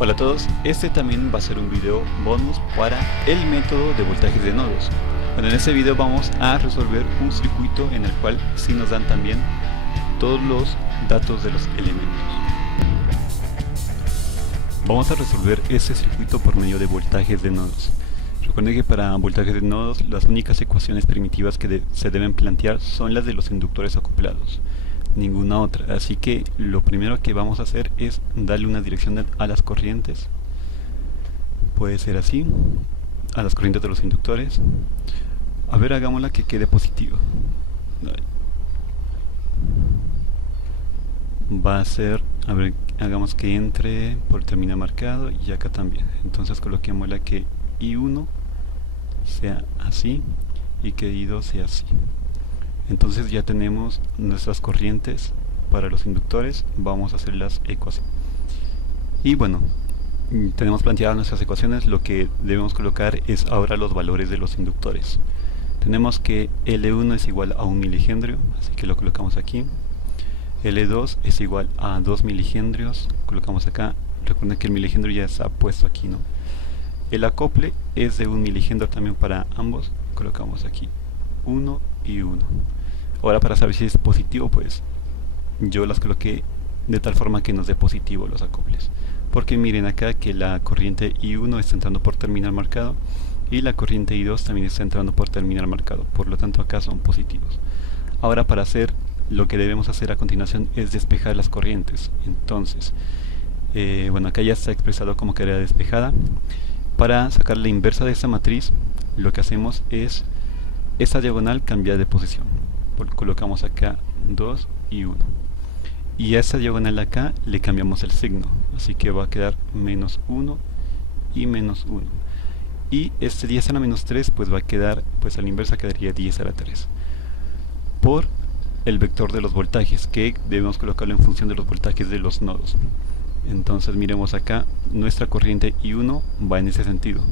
Hola a todos, este también va a ser un video bonus para el método de voltajes de nodos. Bueno, en este video vamos a resolver un circuito en el cual sí nos dan también todos los datos de los elementos. Vamos a resolver este circuito por medio de voltajes de nodos. Recuerden que para voltajes de nodos las únicas ecuaciones primitivas que se deben plantear son las de los inductores acoplados, ninguna otra. Así que lo primero que vamos a hacer es darle una dirección a las corrientes. Puede ser así, a las corrientes de los inductores. A ver, hagámosla que quede positiva. Va a ser, a ver, hagamos que entre por el terminal marcado y acá también. Entonces coloquémosla que I1 sea así y que I2 sea así. Entonces ya tenemos nuestras corrientes para los inductores. Vamos a hacer las ecuaciones. Y bueno, tenemos planteadas nuestras ecuaciones. Lo que debemos colocar es ahora los valores de los inductores. Tenemos que L1 es igual a 1 milihendrio, así que lo colocamos aquí. L2 es igual a 2 milihendrios, colocamos acá. Recuerden que el milihendrio ya está puesto aquí, ¿no? El acople es de 1 milihendrio también para ambos, colocamos aquí 1 y 1. Ahora, para saber si es positivo, pues yo las coloqué de tal forma que nos dé positivo los acoples, porque miren acá que la corriente I1 está entrando por terminal marcado y la corriente I2 también está entrando por terminal marcado, por lo tanto acá son positivos. Ahora, para hacer lo que debemos hacer a continuación es despejar las corrientes. Entonces bueno, acá ya está expresado como que era despejada. Para sacar la inversa de esta matriz, lo que hacemos es esta diagonal cambiar de posición. Colocamos acá 2 y 1. Y a esta diagonal acá le cambiamos el signo. Así que va a quedar menos 1 y menos 1. Y este 10 a la menos 3 pues va a quedar, pues a la inversa quedaría 10 a la 3. Por el vector de los voltajes, que debemos colocarlo en función de los voltajes de los nodos. Entonces miremos acá, nuestra corriente I1 va en ese sentido.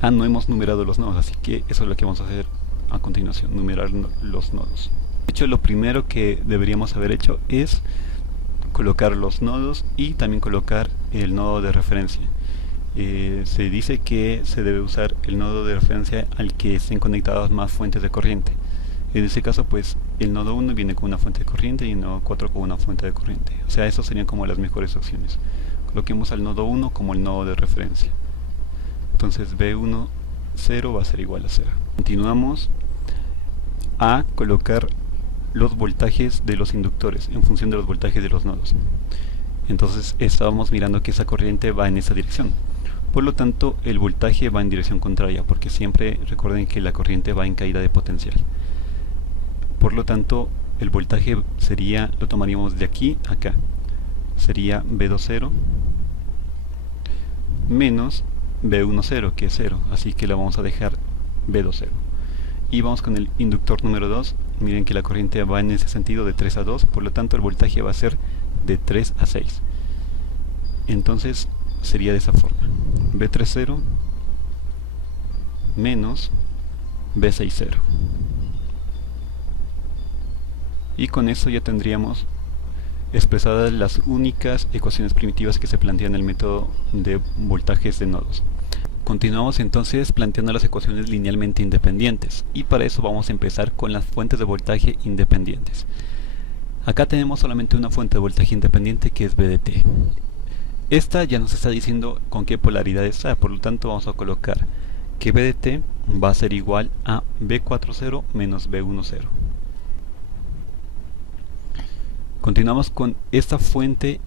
No hemos numerado los nodos, así que eso es lo que vamos a hacer a continuación, numerar los nodos. De hecho, lo primero que deberíamos haber hecho es colocar los nodos y también colocar el nodo de referencia. Se dice que se debe usar el nodo de referencia al que estén conectadas más fuentes de corriente. En este caso, pues el nodo 1 viene con una fuente de corriente y el nodo 4 con una fuente de corriente. O sea, esas serían como las mejores opciones. Coloquemos al nodo 1 como el nodo de referencia. Entonces B1, 0 va a ser igual a 0. Continuamos a colocar los voltajes de los inductores en función de los voltajes de los nodos. Entonces estábamos mirando que esa corriente va en esa dirección. Por lo tanto, el voltaje va en dirección contraria, porque siempre recuerden que la corriente va en caída de potencial. Por lo tanto, el voltaje sería, lo tomaríamos de aquí a acá. Sería B20 menos B10, que es 0. Así que lo vamos a dejar B20. Y vamos con el inductor número 2. Miren que la corriente va en ese sentido de 3 a 2. Por lo tanto, el voltaje va a ser de 3 a 6. Entonces, sería de esa forma. B30 menos B60. Y con eso ya tendríamos expresadas las únicas ecuaciones primitivas que se plantean en el método de voltajes de nodos. Continuamos entonces planteando las ecuaciones linealmente independientes, y para eso vamos a empezar con las fuentes de voltaje independientes. Acá tenemos solamente una fuente de voltaje independiente, que es V de t. Esta ya nos está diciendo con qué polaridad está, por lo tanto vamos a colocar que V de t va a ser igual a B40 menos B10. Continuamos con esta fuente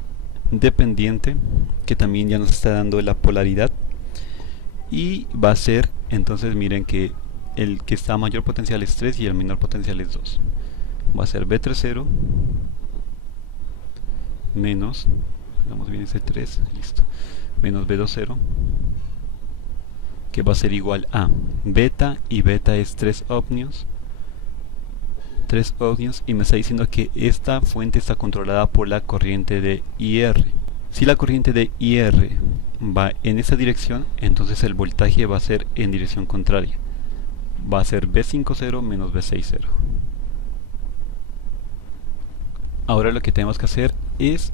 dependiente, que también ya nos está dando la polaridad, y va a ser, entonces miren que el que está a mayor potencial es 3 y el menor potencial es 2. Va a ser B30 menos, hagamos bien ese 3, listo, menos B20, que va a ser igual a beta, y beta es 3 ohmios, y me está diciendo que esta fuente está controlada por la corriente de IR. Si la corriente de IR va en esa dirección, entonces el voltaje va a ser en dirección contraria. Va a ser B50 menos B60. Ahora lo que tenemos que hacer es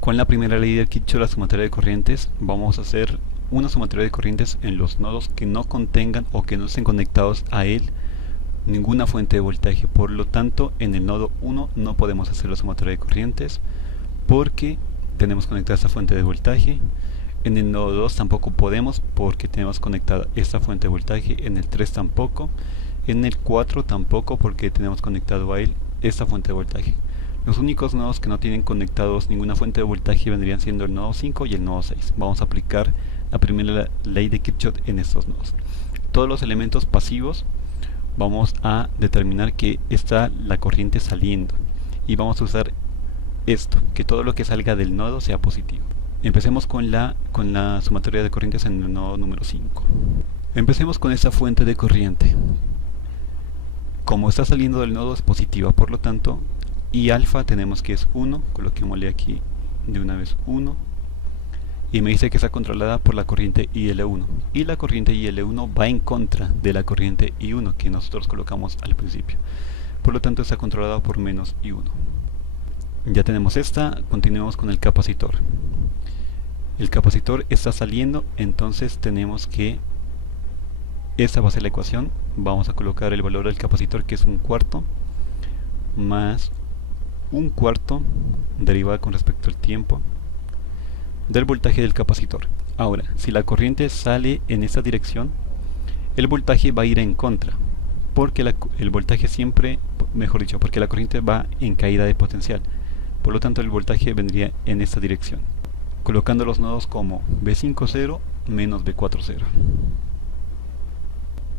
Con la primera ley de Kirchhoff, la sumatoria de corrientes, vamos a hacer una sumatoria de corrientes en los nodos que no contengan o que no estén conectados a él ninguna fuente de voltaje. Por lo tanto, en el nodo 1 no podemos hacer la sumatoria de corrientes porque tenemos conectada esta fuente de voltaje. En el nodo 2 tampoco podemos porque tenemos conectada esta fuente de voltaje. En el 3 tampoco. En el 4 tampoco porque tenemos conectado a él esta fuente de voltaje. Los únicos nodos que no tienen conectados ninguna fuente de voltaje vendrían siendo el nodo 5 y el nodo 6. Vamos a aplicar la primera ley de Kirchhoff en estos nodos. Todos los elementos pasivos vamos a determinar que está la corriente saliendo y vamos a usar esto, que todo lo que salga del nodo sea positivo. Empecemos con la sumatoria de corrientes en el nodo número 5. Empecemos con esta fuente de corriente. Como está saliendo del nodo es positiva, por lo tanto, y alfa tenemos que es 1, coloquémosle aquí de una vez 1, y me dice que está controlada por la corriente IL1, y la corriente IL1 va en contra de la corriente I1 que nosotros colocamos al principio, por lo tanto está controlada por menos I1. Ya tenemos esta, continuemos con el capacitor. El capacitor está saliendo, entonces tenemos que, esta va a ser la ecuación, vamos a colocar el valor del capacitor que es 1/4 más 1/4 derivada con respecto al tiempo del voltaje del capacitor. Ahora, si la corriente sale en esta dirección, el voltaje va a ir en contra, porque el voltaje siempre, mejor dicho, porque la corriente va en caída de potencial. Por lo tanto, el voltaje vendría en esta dirección, colocando los nodos como V50 menos V40.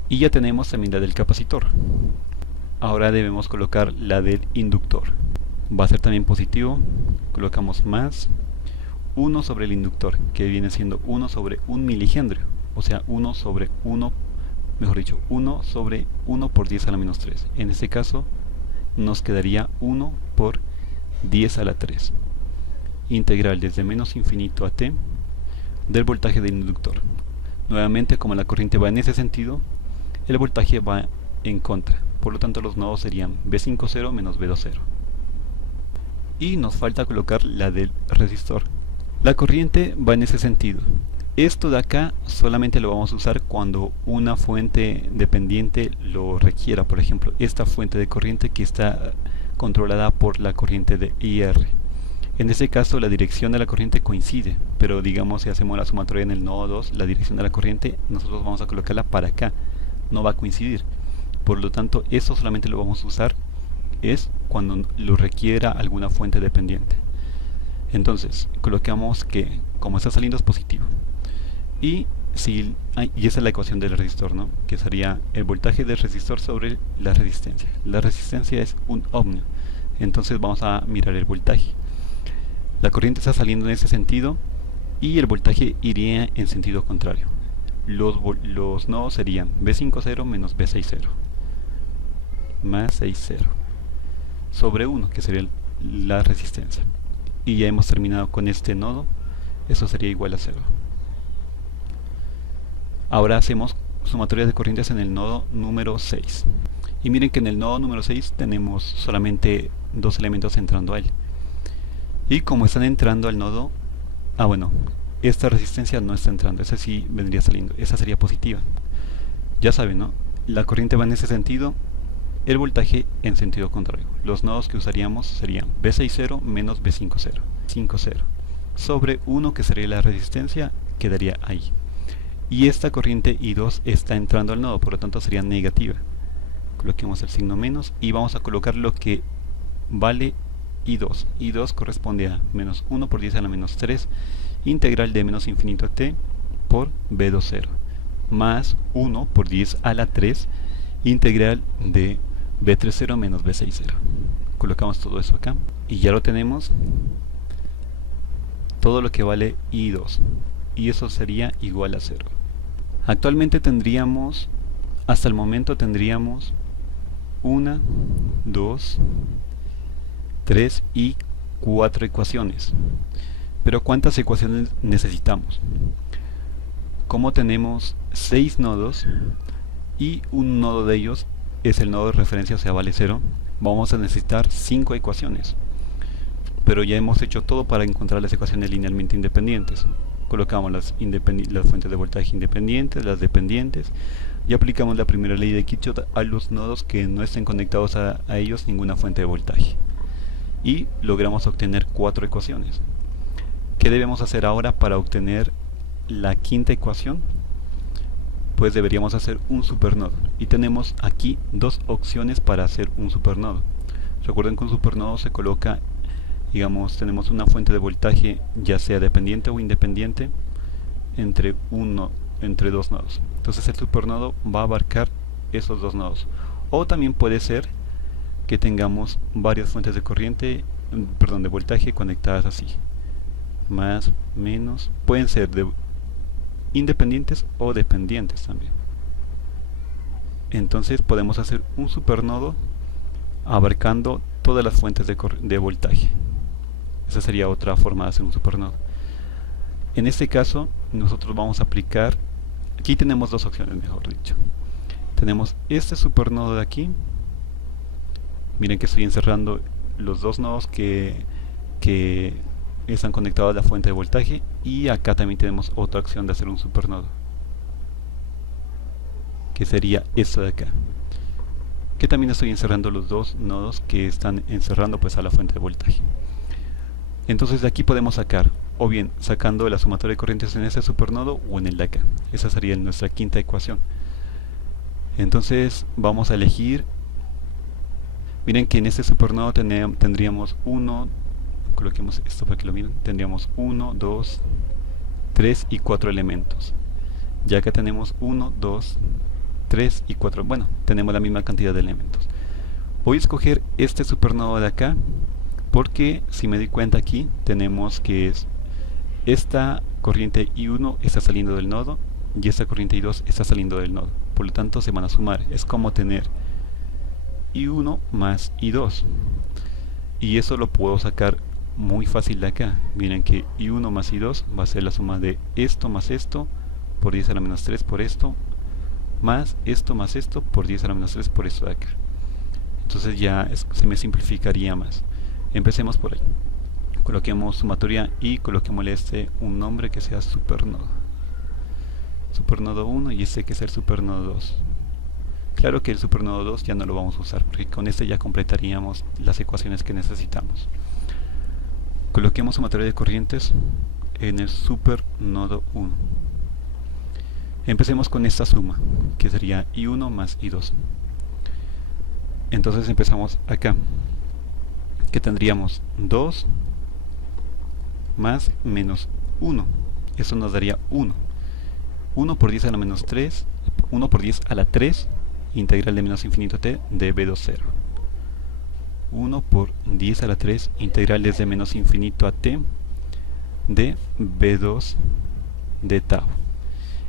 Y ya tenemos también la del capacitor. Ahora debemos colocar la del inductor. Va a ser también positivo, colocamos más 1 sobre el inductor, que viene siendo 1 sobre 1 milihenrio, o sea 1 sobre 1, mejor dicho, 1 sobre 1 por 10 a la menos 3. En este caso nos quedaría 1 por 10 a la 3. Integral desde menos infinito a t del voltaje del inductor. Nuevamente, como la corriente va en ese sentido, el voltaje va en contra. Por lo tanto, los nodos serían V50 menos V20. Y nos falta colocar la del resistor. La corriente va en ese sentido. Esto de acá solamente lo vamos a usar cuando una fuente dependiente lo requiera. Por ejemplo, esta fuente de corriente que está controlada por la corriente de IR. En este caso la dirección de la corriente coincide, pero digamos si hacemos la sumatoria en el nodo 2, la dirección de la corriente nosotros vamos a colocarla para acá, no va a coincidir. Por lo tanto, eso solamente lo vamos a usar es cuando lo requiera alguna fuente dependiente. Entonces, colocamos que como está saliendo es positivo. Y esa es la ecuación del resistor, ¿no? Que sería el voltaje del resistor sobre la resistencia. La resistencia es un ohmio. Entonces vamos a mirar el voltaje. La corriente está saliendo en ese sentido y el voltaje iría en sentido contrario. Los nodos serían V50 menos V60 más 60 sobre 1, que sería la resistencia. Y ya hemos terminado con este nodo, eso sería igual a 0. Ahora hacemos sumatoria de corrientes en el nodo número 6. Y miren que en el nodo número 6 tenemos solamente dos elementos entrando a él. Y como están entrando al nodo, esta resistencia no está entrando, esa sí vendría saliendo, esa sería positiva. Ya saben, ¿no? La corriente va en ese sentido, el voltaje en sentido contrario. Los nodos que usaríamos serían V60 menos V50, 50 sobre 1, que sería la resistencia, quedaría ahí. Y esta corriente I2 está entrando al nodo, por lo tanto sería negativa. Coloquemos el signo menos y vamos a colocar lo que vale I2. I2 corresponde a menos 1 por 10 a la menos 3, integral de menos infinito a t por V20, más 1 por 10 a la 3, integral de V30 menos V60. Colocamos todo eso acá y ya lo tenemos, todo lo que vale I2, y eso sería igual a 0. Actualmente tendríamos, hasta el momento tendríamos 1, 2, 3 y 4 ecuaciones. Pero ¿cuántas ecuaciones necesitamos? Como tenemos 6 nodos y un nodo de ellos es el nodo de referencia, o sea, vale 0, vamos a necesitar 5 ecuaciones. pero ya hemos hecho todo para encontrar las ecuaciones linealmente independientes. Colocamos las fuentes de voltaje independientes, las dependientes, y aplicamos la primera ley de Kirchhoff a los nodos que no estén conectados a ellos ninguna fuente de voltaje. Y logramos obtener 4 ecuaciones. ¿Qué debemos hacer ahora para obtener la quinta ecuación? Pues deberíamos hacer un supernodo. Y tenemos aquí 2 opciones para hacer un supernodo. Recuerden que un supernodo se coloca, digamos, tenemos una fuente de voltaje ya sea dependiente o independiente entre 2 nodos. Entonces el supernodo va a abarcar esos 2 nodos. O también puede ser que tengamos varias fuentes de corriente, de voltaje conectadas así. Más, menos, pueden ser independientes o dependientes también. Entonces podemos hacer un supernodo abarcando todas las fuentes de voltaje. Esa sería otra forma de hacer un supernodo. En este caso nosotros vamos a aplicar, aquí tenemos 2 opciones, mejor dicho. Tenemos este supernodo de aquí. Miren que estoy encerrando los 2 nodos que están conectados a la fuente de voltaje, y acá también tenemos otra opción de hacer un supernodo, que sería esto de acá, que también estoy encerrando los 2 nodos que están encerrando pues a la fuente de voltaje. Entonces de aquí podemos sacar, o bien sacando la sumatoria de corrientes en ese supernodo o en el de acá. Esa sería nuestra quinta ecuación. Entonces vamos a elegir. Miren que en este supernodo tendríamos coloquemos esto para que lo miren, tendríamos 1, 2, 3 y 4 elementos. Ya acá tenemos 1, 2, 3 y 4, bueno, tenemos la misma cantidad de elementos. Voy a escoger este supernodo de acá, porque si me doy cuenta aquí, tenemos que es esta corriente I1 está saliendo del nodo, y esta corriente I2 está saliendo del nodo. Por lo tanto se van a sumar, es como tener I1 más I2, y eso lo puedo sacar muy fácil de acá. Miren que I1 más I2 va a ser la suma de esto más esto por 10 a la menos 3 por esto, más esto por 10 a la menos 3 por esto de acá. Entonces ya se me simplificaría más. Empecemos por ahí. Coloquemos sumatoria y coloquémosle un nombre que sea supernodo. Supernodo 1 y que es el supernodo 2. Claro que el supernodo 2 ya no lo vamos a usar, porque con ya completaríamos las ecuaciones que necesitamos. Coloquemos sumatoria de corrientes en el supernodo 1. Empecemos con esta suma, que sería I1 más I2. Entonces empezamos acá, que tendríamos 2 más menos 1. Eso nos daría 1. 1 por 10 a la menos 3, 1 por 10 a la 3, integral de menos infinito a t de B2 0. 1 por 10 a la 3, integral desde menos infinito a t de B2 de tau.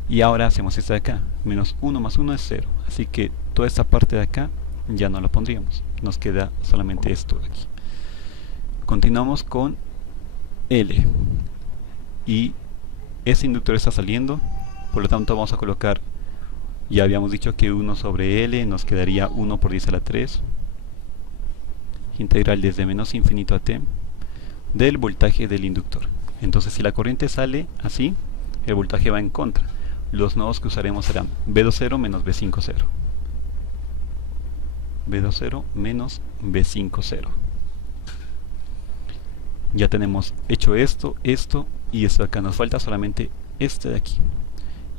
Y ahora hacemos esta de acá, menos 1 más 1 es 0, así que toda esta parte de acá ya no la pondríamos, nos queda solamente esto de aquí. Continuamos con L, y este inductor está saliendo, por lo tanto vamos a colocar, ya habíamos dicho que 1 sobre L nos quedaría 1 por 10 a la 3, integral desde menos infinito a t del voltaje del inductor. Entonces si la corriente sale así, el voltaje va en contra. Los nodos que usaremos serán B20 menos B50. B20 menos B50. Ya tenemos hecho esto, y esto de acá. Nos falta solamente este de aquí.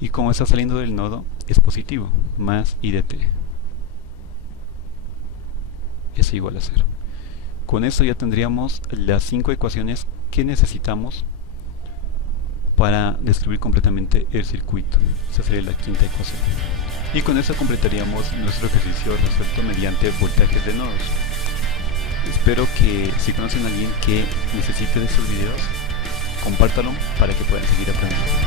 Y como está saliendo del nodo, es positivo, más I de t es igual a 0. Con esto ya tendríamos las 5 ecuaciones que necesitamos para describir completamente el circuito. Esa sería la quinta ecuación. Y con eso completaríamos nuestro ejercicio resuelto mediante voltajes de nodos. Espero que si conocen a alguien que necesite de estos videos, compártalo para que puedan seguir aprendiendo.